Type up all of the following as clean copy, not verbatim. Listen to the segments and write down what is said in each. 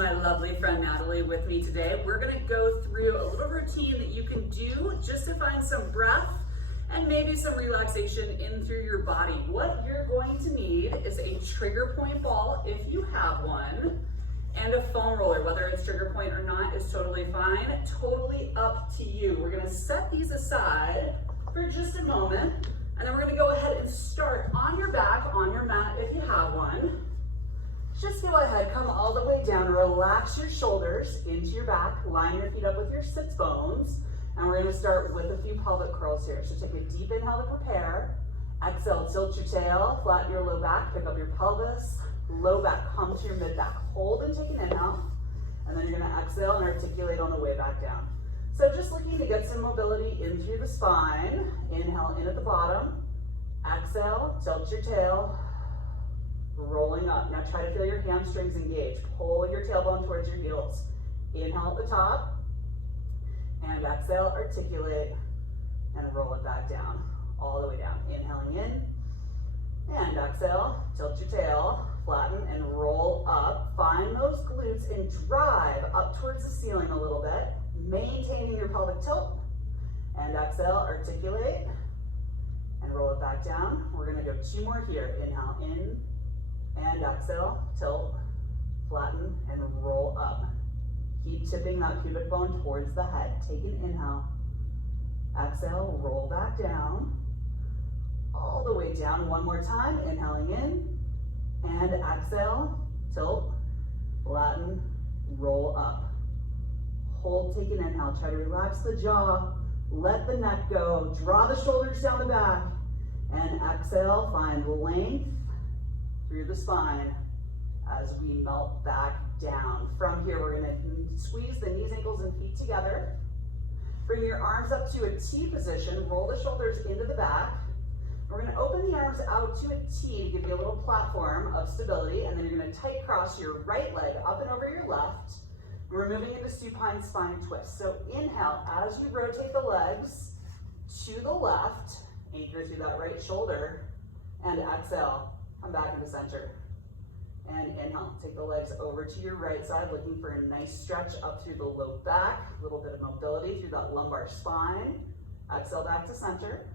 my lovely friend Natalie with me today. We're gonna go through a little routine that you can do just to find some breath and maybe some relaxation in through your body. What you're going to need is a trigger point ball, if you have one, and a foam roller. Whether it's trigger point or not is totally fine, totally up to you. We're gonna set these aside for just a moment, and then we're gonna go ahead and start on your back, on your mat if you have one. Just go ahead, come all the way down, relax your shoulders into your back, line your feet up with your sits bones, and we're gonna start with a few pelvic curls here. So take a deep inhale to prepare. Exhale, tilt your tail, flatten your low back, pick up your pelvis, low back, come to your mid back. Hold and take an inhale, and then you're gonna exhale and articulate on the way back down. So just looking to get some mobility in through the spine. Inhale in at the bottom, exhale, tilt your tail, rolling up. Now try to feel your hamstrings engage. Pull your tailbone towards your heels. Inhale at the top, and exhale, articulate, and roll it back down, all the way down. Inhaling in, and exhale, tilt your tail, flatten, and roll up. Find those glutes and drive up towards the ceiling a little bit, maintaining your pelvic tilt, and exhale, articulate, and roll it back down. We're gonna go two more here. Inhale in, and exhale, tilt, flatten, and roll up. Keep tipping that pubic bone towards the head. Take an inhale. Exhale, roll back down. All the way down. One more time. Inhaling in, and exhale, tilt, flatten, roll up. Hold, take an inhale. Try to relax the jaw. Let the neck go. Draw the shoulders down the back. And exhale, find length through the spine as we melt back down. From here, we're gonna squeeze the knees, ankles, and feet together. Bring your arms up to a T position, roll the shoulders into the back. We're gonna open the arms out to a T to give you a little platform of stability, and then you're gonna tight cross your right leg up and over your left. We're moving into supine spine twist. So inhale, as you rotate the legs to the left, anchor through that right shoulder, and exhale. Come back into center. And inhale, take the legs over to your right side, looking for a nice stretch up through the low back, a little bit of mobility through that lumbar spine. Exhale, back to center.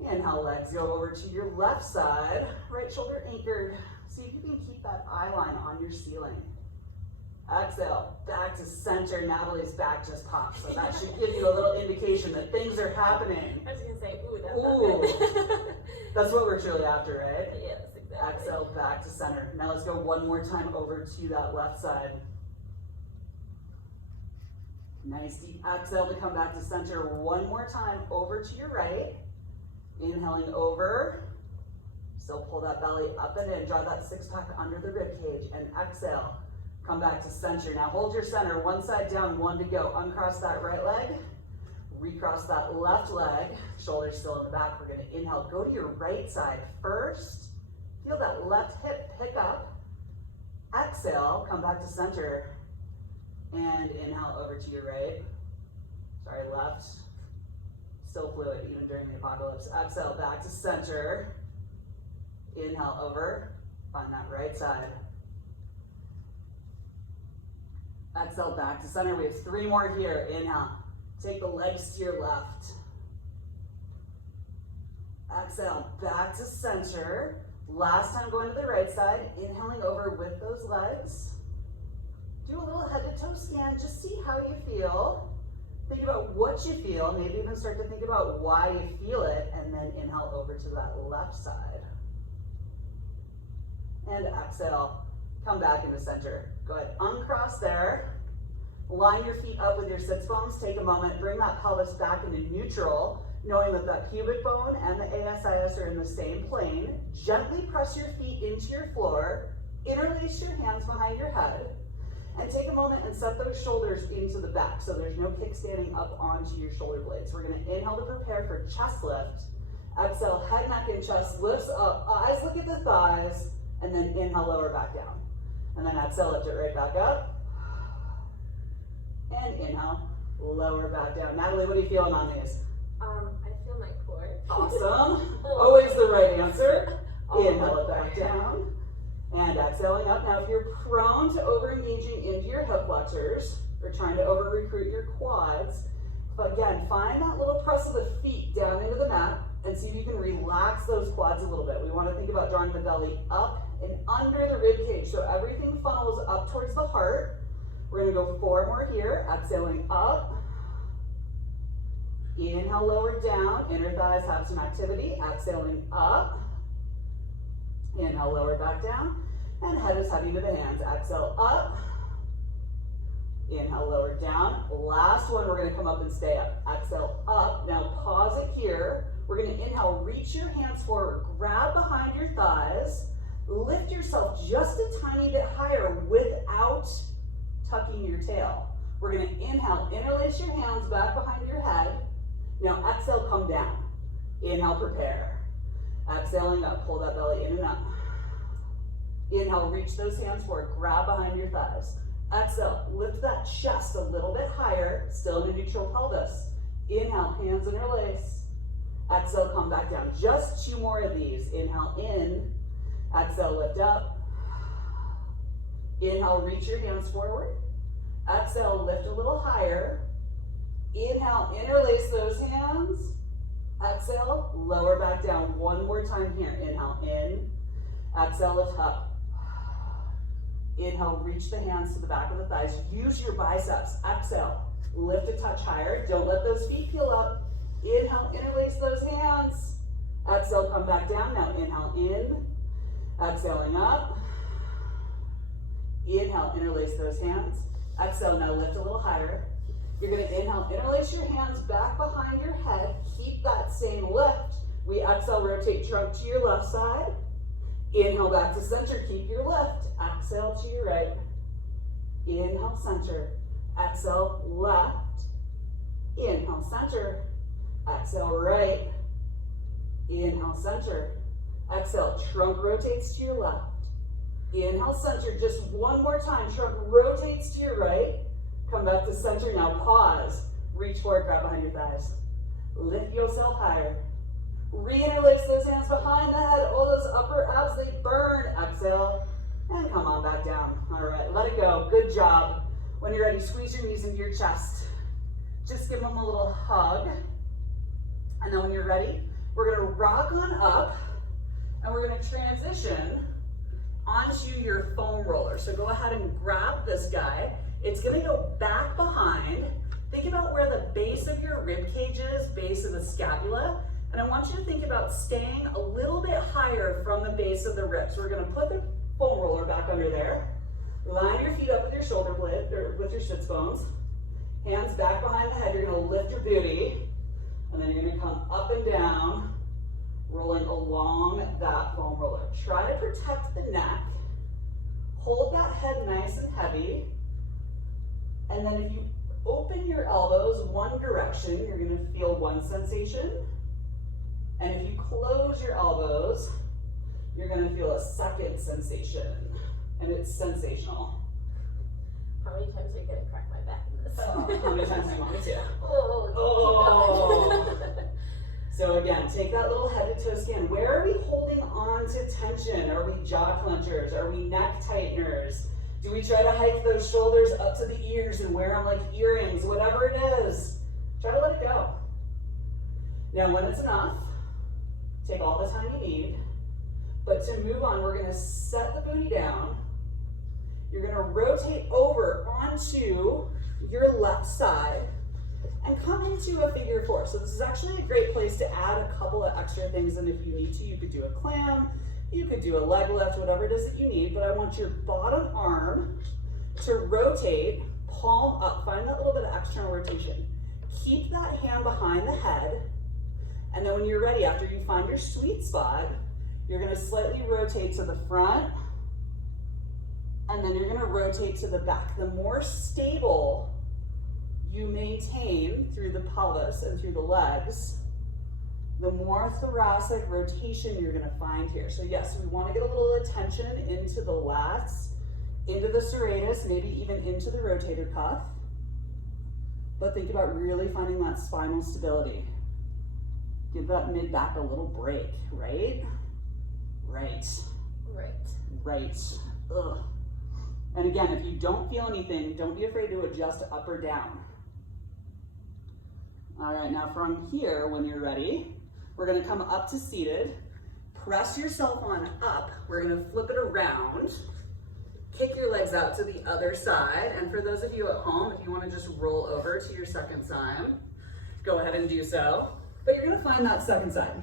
Inhale, legs go over to your left side, right shoulder anchored. See if you can keep that eye line on your ceiling. Exhale, back to center. Natalie's back just popped, so that should give you a little indication that things are happening. I was gonna say, ooh, that's not good. That's what we're truly after, right? Yes, exactly. Exhale, back to center. Now let's go one more time over to that left side. Nice deep exhale to come back to center. One more time over to your right. Inhaling over. Still pull that belly up and in. Draw that six pack under the rib cage. And exhale. Come back to center. Now hold your center. One side down, one to go. Uncross that right leg. Recross that left leg. Shoulders still in the back. We're going to inhale. Go to your right side first. Feel that left hip pick up. Exhale. Come back to center. And inhale over to your right. Sorry, left. Still fluid even during the apocalypse. Exhale, back to center. Inhale over. Find that right side. Exhale, back to center. We have three more here. Inhale. Take the legs to your left. Exhale, back to center. Last time going to the right side. Inhaling over with those legs. Do a little head to toe scan. Just see how you feel. Think about what you feel. Maybe even start to think about why you feel it. And then inhale over to that left side. And exhale. Come back into center. Go ahead, uncross there. Line your feet up with your sits bones. Take a moment, bring that pelvis back into neutral, knowing that that pubic bone and the ASIS are in the same plane. Gently press your feet into your floor. Interlace your hands behind your head. And take a moment and set those shoulders into the back so there's no kickstanding up onto your shoulder blades. We're gonna inhale to prepare for chest lift. Exhale, head, neck, and chest lifts up. Eyes look at the thighs, and then inhale, lower back down. And then exhale, lift it right back up. And inhale, lower back down. Natalie, what do you feel on these? I feel my core. Awesome. Always the right answer. Inhale it back down. And exhaling up. Now if you're prone to over-engaging into your hip flexors or trying to over-recruit your quads, again, find that little press of the feet down into the mat and see if you can relax those quads a little bit. We want to think about drawing the belly up and under the rib cage so everything funnels up towards the heart. We're going to go 4 more here. Exhaling up. Inhale, lower down. Inner thighs have some activity. Exhaling up. Inhale, lower back down. And head is heavy to the hands. Exhale up. Inhale, lower down. Last one, we're going to come up and stay up. Exhale up. Now pause it here. We're going to inhale, reach your hands forward, grab behind your thighs, lift yourself just a tiny bit higher without tucking your tail. We're going to inhale, interlace your hands back behind your head. Now exhale, come down. Inhale, prepare. Exhaling up, pull that belly in and up. Inhale, reach those hands forward, grab behind your thighs. Exhale, lift that chest a little bit higher, still in a neutral pelvis. Inhale, hands interlace. Exhale, come back down. Just 2 more of these. Inhale, in. Exhale, lift up. Inhale, reach your hands forward. Exhale, lift a little higher. Inhale, interlace those hands. Exhale, lower back down. 1 more time here. Inhale, in. Exhale, lift up. Inhale, reach the hands to the back of the thighs. Use your biceps. Exhale, lift a touch higher. Don't let those feet peel up. Inhale, interlace those hands. Exhale, come back down. Now inhale, in. Exhaling up. Inhale, interlace those hands. Exhale, now lift a little higher. You're going to inhale, interlace your hands back behind your head. Keep that same lift. We exhale, rotate trunk to your left side. Inhale back to center, keep your lift. Exhale to your right. Inhale, center. Exhale, left. Inhale, center. Exhale, right. Inhale, center. Exhale, trunk rotates to your left. Inhale, center. Just 1 more time. Trunk rotates to your right. Come back to center. Now pause. Reach forward, grab behind your thighs. Lift yourself higher. Reinterlace those hands behind the head. All those upper abs, they burn. Exhale, and come on back down. All right, let it go. Good job. When you're ready, squeeze your knees into your chest. Just give them a little hug. And then when you're ready, we're gonna rock on up, and we're gonna transition onto your foam roller. So go ahead and grab this guy. It's gonna go back behind. Think about where the base of your rib cage is, base of the scapula. And I want you to think about staying a little bit higher from the base of the ribs. We're gonna put the foam roller back under there. Line your feet up with your shoulder blade, or with your sits bones. Hands back behind the head. You're gonna lift your booty. And then you're gonna come up and down, rolling along that foam roller. Try to protect the neck. Hold that head nice and heavy. And then if you open your elbows one direction, you're gonna feel one sensation. And if you close your elbows, you're gonna feel a second sensation. And it's sensational. How many times are you gonna crack my back in this? How many times do you want me to? Oh. So again, take that little head to toe scan. Where are we holding on to tension? Are we jaw clenchers? Are we neck tighteners? Do we try to hike those shoulders up to the ears and wear them like earrings? Whatever it is, try to let it go. Now when it's enough, take all the time you need. But to move on, we're gonna set the booty down. You're gonna rotate over onto your left side and come into a figure 4. So this is actually a great place to add a couple of extra things, and if you need to, you could do a clam, you could do a leg lift, whatever it is that you need, but I want your bottom arm to rotate, palm up, find that little bit of external rotation. Keep that hand behind the head, and then when you're ready, after you find your sweet spot, you're gonna slightly rotate to the front, and then you're gonna rotate to the back. The more stable you maintain through the pelvis and through the legs, the more thoracic rotation you're gonna find here. So yes, we wanna get a little attention into the lats, into the serratus, maybe even into the rotator cuff. But think about really finding that spinal stability. Give that mid back a little break, right? Right. Right. Right. Ugh. And again, if you don't feel anything, don't be afraid to adjust up or down. All right, now from here, when you're ready, we're gonna come up to seated. Press yourself on up. We're gonna flip it around. Kick your legs out to the other side. And for those of you at home, if you wanna just roll over to your second side, go ahead and do so. But you're gonna find that second side.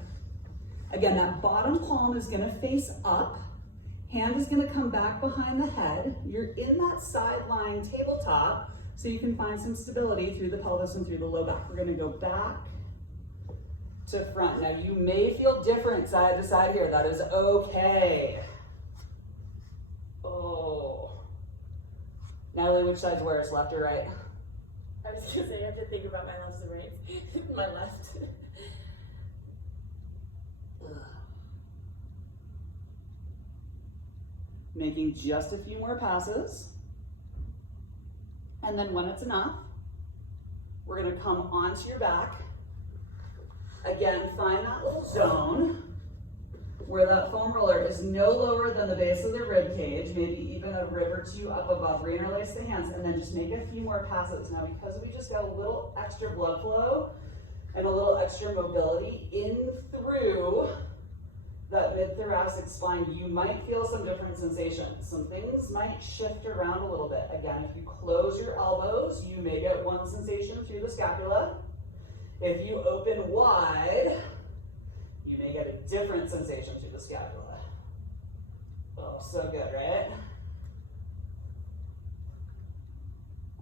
Again, that bottom palm is gonna face up. Hand is gonna come back behind the head. You're in that side lying tabletop so you can find some stability through the pelvis and through the low back. We're gonna go back to front. Now you may feel different side to side here. That is okay. Oh. Natalie, which side's worse, left or right? I was gonna say I have to think about my left and right. My left. Making just a few more passes. And then when it's enough, we're gonna come onto your back. Again, find that little zone where that foam roller is no lower than the base of the rib cage, maybe even a rib or two up above. Reinterlace the hands and then just make a few more passes. Now, because we just got a little extra blood flow and a little extra mobility in through that mid-thoracic spine, you might feel some different sensations. Some things might shift around a little bit. Again, if you close your elbows, you may get one sensation through the scapula. If you open wide, you may get a different sensation through the scapula. Oh, so good, right?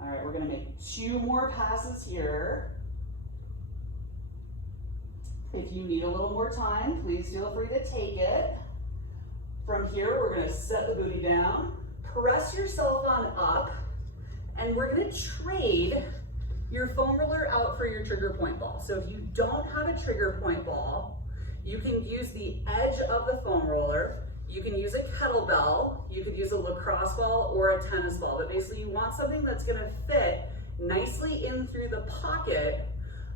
All right, we're gonna make 2 more passes here. If you need a little more time, please feel free to take it. From here, we're gonna set the booty down, press yourself on up, and we're gonna trade your foam roller out for your trigger point ball. So if you don't have a trigger point ball, you can use the edge of the foam roller, you can use a kettlebell, you could use a lacrosse ball or a tennis ball, but basically you want something that's gonna fit nicely in through the pocket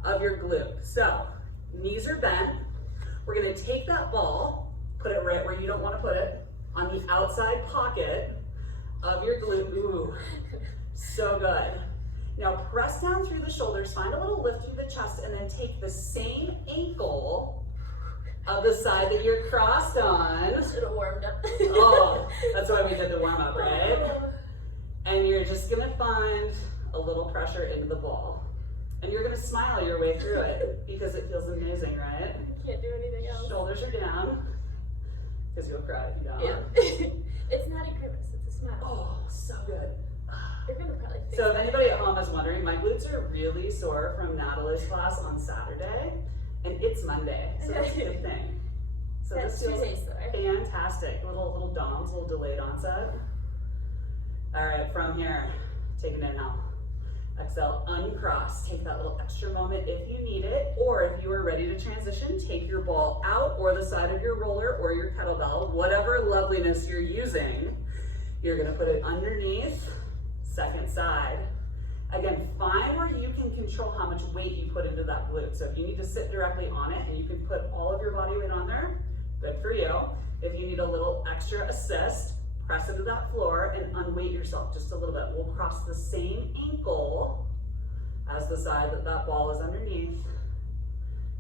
of your glute. So, knees are bent. We're gonna take that ball, put it right where you don't wanna put it, on the outside pocket of your glute. Ooh, so good. Now press down through the shoulders, find a little lift through the chest, and then take the same ankle of the side that you're crossed on. Should have warmed up. Oh, that's why we did the warm up, right? And you're just gonna find a little pressure into the ball. And you're gonna smile your way through it because it feels amazing, right? Can't do anything else. Shoulders are down, because you'll cry if you don't. Yeah. It's not a grimace, it's a smile. Oh, so good. You're gonna probably think So if anybody at home is wondering, my glutes are really sore from Natalie's class on Saturday, and it's Monday, so that's a good thing. So that's this 2 feels days though. fantastic. Little DOMs, little delayed onset. All right, from here, take an inhale. Exhale, uncross. Take that little extra moment if you need it, or if you are ready to transition, take your ball out or the side of your roller or your kettlebell, whatever loveliness you're using, you're gonna put it underneath, second side. Again, find where you can control how much weight you put into that glute. So if you need to sit directly on it and you can put all of your body weight on there, good for you. If you need a little extra assist, press into that floor and unweight yourself just a little bit. We'll cross the same ankle as the side that that ball is underneath.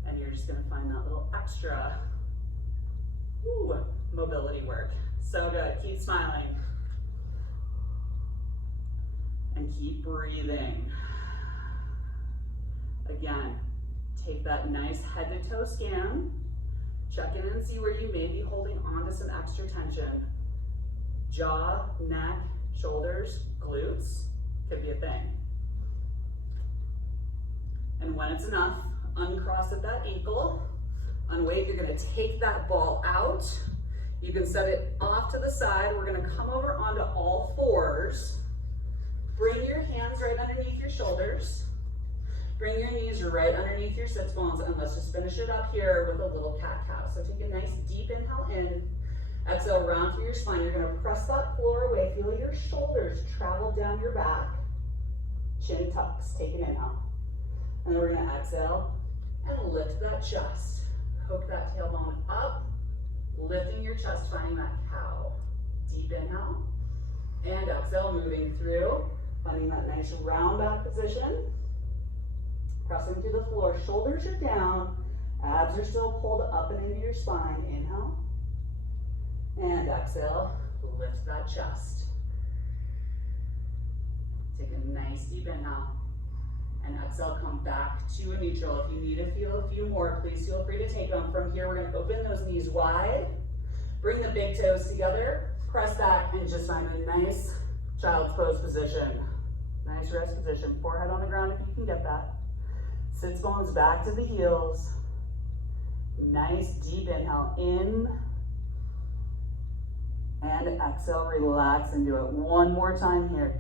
And you're just gonna find that little extra mobility work. So good, keep smiling. And keep breathing. Again, take that nice head to toe scan. Check in and see where you may be holding on to some extra tension. Jaw, neck, shoulders, glutes, could be a thing. And when it's enough, uncross at that ankle. Unweight, you're gonna take that ball out. You can set it off to the side. We're gonna come over onto all fours. Bring your hands right underneath your shoulders. Bring your knees right underneath your sits bones, and let's just finish it up here with a little cat-cow. So take a nice deep inhale in. Exhale, round through your spine. You're gonna press that floor away. Feel your shoulders travel down your back. Chin tucks, take an inhale. And then we're gonna exhale and lift that chest. Poke that tailbone up Lifting your chest, finding that cow. Deep inhale. And exhale, moving through. Finding that nice round back position. Pressing through the floor. Shoulders are down. Abs are still pulled up and into your spine. Inhale. And exhale. Lift that chest. Take a nice deep inhale. And exhale, come back to a neutral. If you need to feel a few more, please feel free to take them. From here, we're gonna open those knees wide. Bring the big toes together. Press back and just find a nice child's pose position. Nice rest position. Forehead on the ground if you can get that. Sits bones back to the heels. Nice deep inhale in. And exhale, relax and do it one more time here.